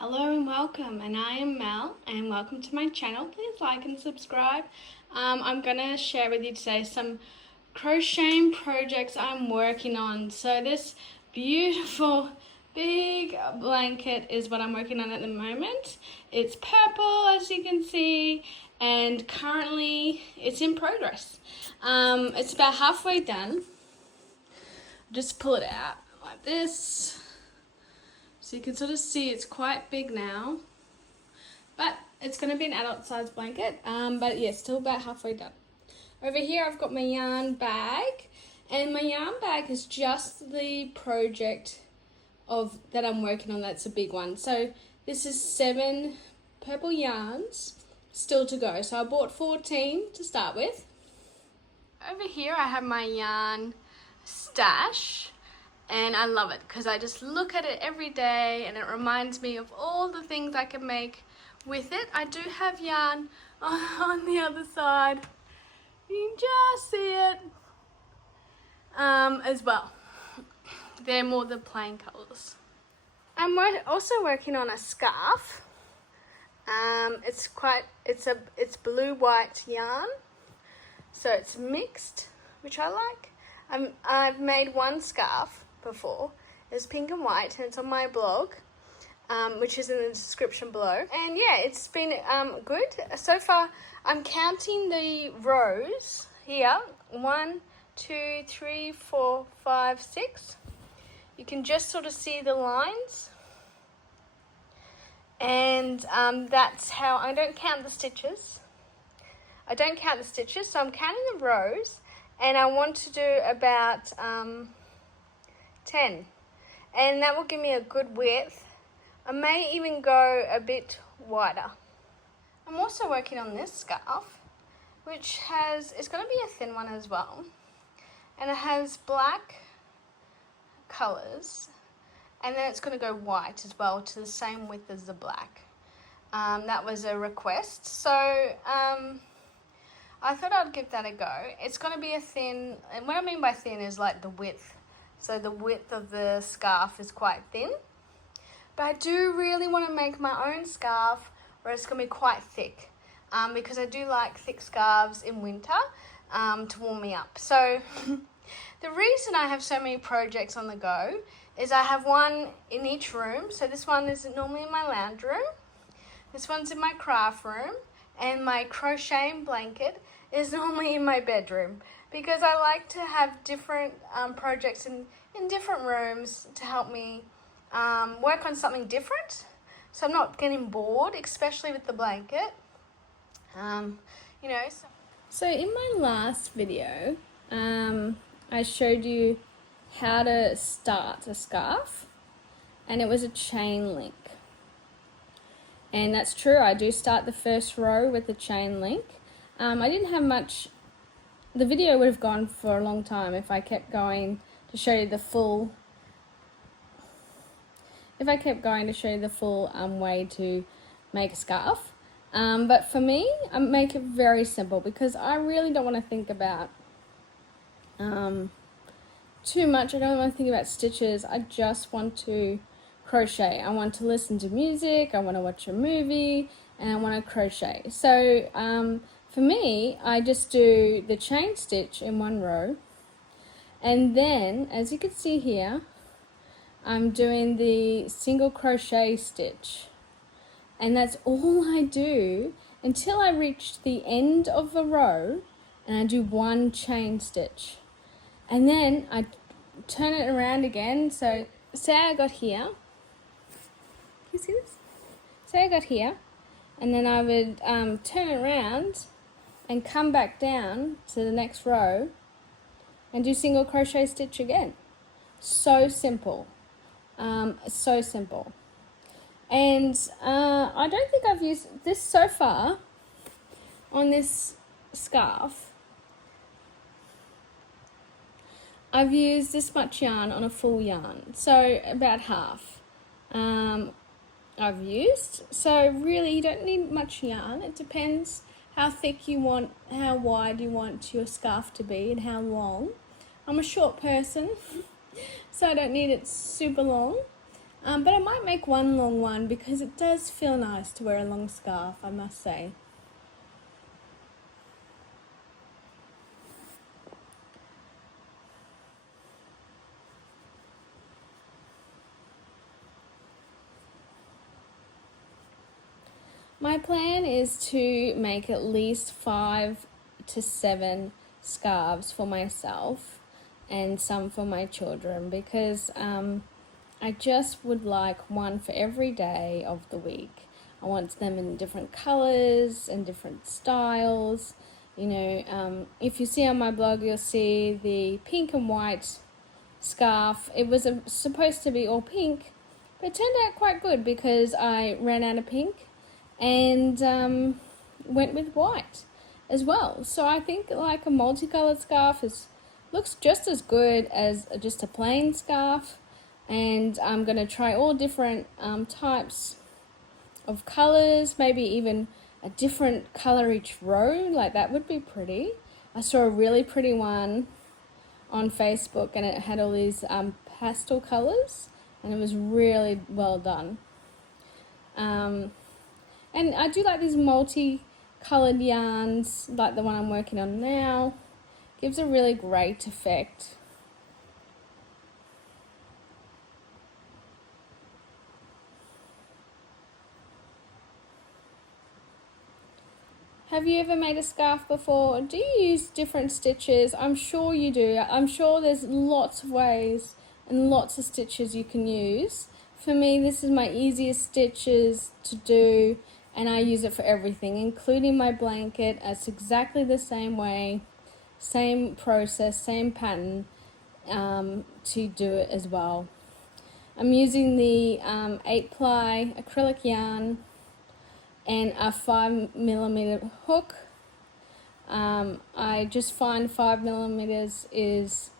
Hello and welcome, and I am Mel, and welcome to my channel. Please like and subscribe. I'm gonna share with you today some crocheting projects I'm working on. So this beautiful big blanket is what I'm working on at the moment. It's purple, as you can see, and currently it's in progress. It's about halfway done. Just pull it out like this. So you can sort of see it's quite big now, but it's going to be an adult size blanket, but yeah, still about halfway done. Over here I've got my yarn bag, and my yarn bag is just the project that I'm working on. That's a big one. So this is 7 purple yarns still to go. So I bought 14 to start with. Over here I have my yarn stash. And I love it because I just look at it every day and it reminds me of all the things I can make with it. I do have yarn on the other side. You can just see it as well. They're more the plain colours. I'm also working on a scarf. It's blue-white yarn, so it's mixed, which I like. I've made one scarf before. It's pink and white, and it's on my blog, which is in the description below. And yeah, it's been good so far. I'm counting the rows here. 1, 2, 3, 4, 5, 6. You can just sort of see the lines, and that's how I don't count the stitches. So I'm counting the rows, and I want to do about 10, and that will give me a good width. I may even go a bit wider. I'm also working on this scarf, which it's going to be a thin one as well, and it has black colours, and then it's going to go white as well to the same width as the black. That was a request, so I thought I'd give that a go. It's going to be a thin, and what I mean by thin is like the width. So the width of the scarf is quite thin. But I do really want to make my own scarf where it's going to be quite thick, because I do like thick scarves in winter to warm me up. So the reason I have so many projects on the go is I have one in each room. So this one is normally in my lounge room. This one's in my craft room. And my crocheting blanket is normally in my bedroom, because I like to have different projects in different rooms to help me work on something different, so I'm not getting bored, especially with the blanket. So in my last video, I showed you how to start a scarf, and it was a chain link. And that's true, I do start the first row with the chain link. I didn't have much. The video would have gone for a long time if I kept going to show you the full way to make a scarf. But for me, I make it very simple because I really don't want to think about too much. I don't want to think about stitches. I just want to crochet. I want to listen to music, I want to watch a movie, and I want to crochet. So for me, I just do the chain stitch in one row, and then, as you can see here, I'm doing the single crochet stitch, and that's all I do until I reach the end of the row, and I do one chain stitch, and then I turn it around again. So say I got here. You see this? Say I got here, and then I would turn it around and come back down to the next row and do single crochet stitch again. So simple. So simple. And I don't think I've used this so far on this scarf. I've used this much yarn on a full yarn, so about half. I've used. So really you don't need much yarn. It depends how thick you want, how wide you want your scarf to be, and how long. I'm a short person, so I don't need it super long. But I might make one long one because it does feel nice to wear a long scarf, I must say. My plan is to make at least 5 to 7 scarves for myself and some for my children because I just would like one for every day of the week. I want them in different colors and different styles. You know, if you see on my blog, you'll see the pink and white scarf. It was supposed to be all pink, but it turned out quite good because I ran out of pink and went with white as well. So I think like a multicolored scarf looks just as good as just a plain scarf. And I'm going to try all different types of colors, maybe even a different color each row, like that would be pretty. I saw a really pretty one on Facebook and it had all these pastel colors and it was really well done. And I do like these multi-colored yarns, like the one I'm working on now. Gives a really great effect. Have you ever made a scarf before? Do you use different stitches? I'm sure you do. I'm sure there's lots of ways and lots of stitches you can use. For me, this is my easiest stitches to do, and I use it for everything, including my blanket. It's exactly the same way, same process, same pattern to do it as well. I'm using the 8-ply acrylic yarn and a 5mm hook. I just find 5mm is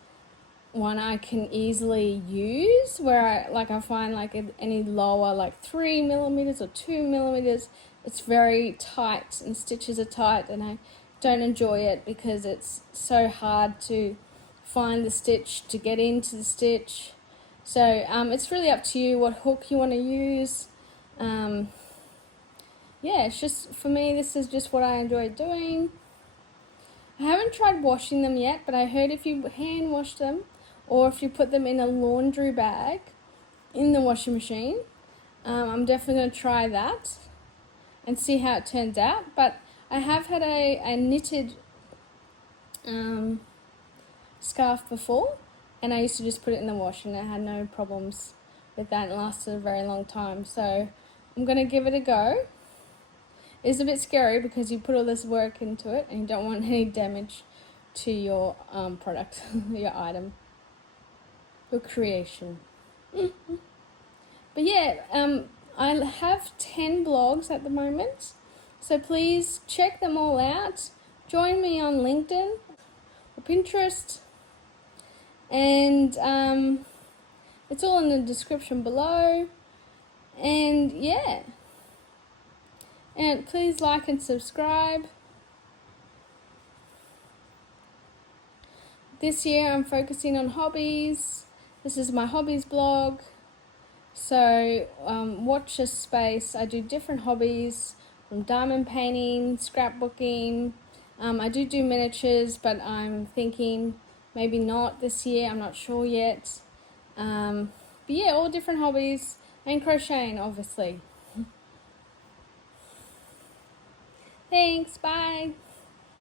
one I can easily use, where I find like any lower, like 3mm or 2mm, it's very tight and stitches are tight, and I don't enjoy it because it's so hard to find the stitch to get into the stitch. So it's really up to you what hook you want to use. Yeah, it's just, for me, this is just what I enjoy doing. I haven't tried washing them yet, but I heard if you hand wash them or if you put them in a laundry bag in the washing machine, I'm definitely going to try that and see how it turns out. But I have had a knitted scarf before, and I used to just put it in the wash and I had no problems with that. It lasted a very long time, so I'm going to give it a go. It's a bit scary because you put all this work into it and you don't want any damage to your product, your item, your creation. But yeah, I have 10 blogs at the moment, so please check them all out. Join me on LinkedIn or Pinterest, and it's all in the description below. And yeah. And please like and subscribe. This year I'm focusing on hobbies. This is my hobbies blog. So watch this space. I do different hobbies from diamond painting, scrapbooking. I do miniatures, but I'm thinking maybe not this year. I'm not sure yet. But yeah, all different hobbies and crocheting, obviously. Thanks, bye.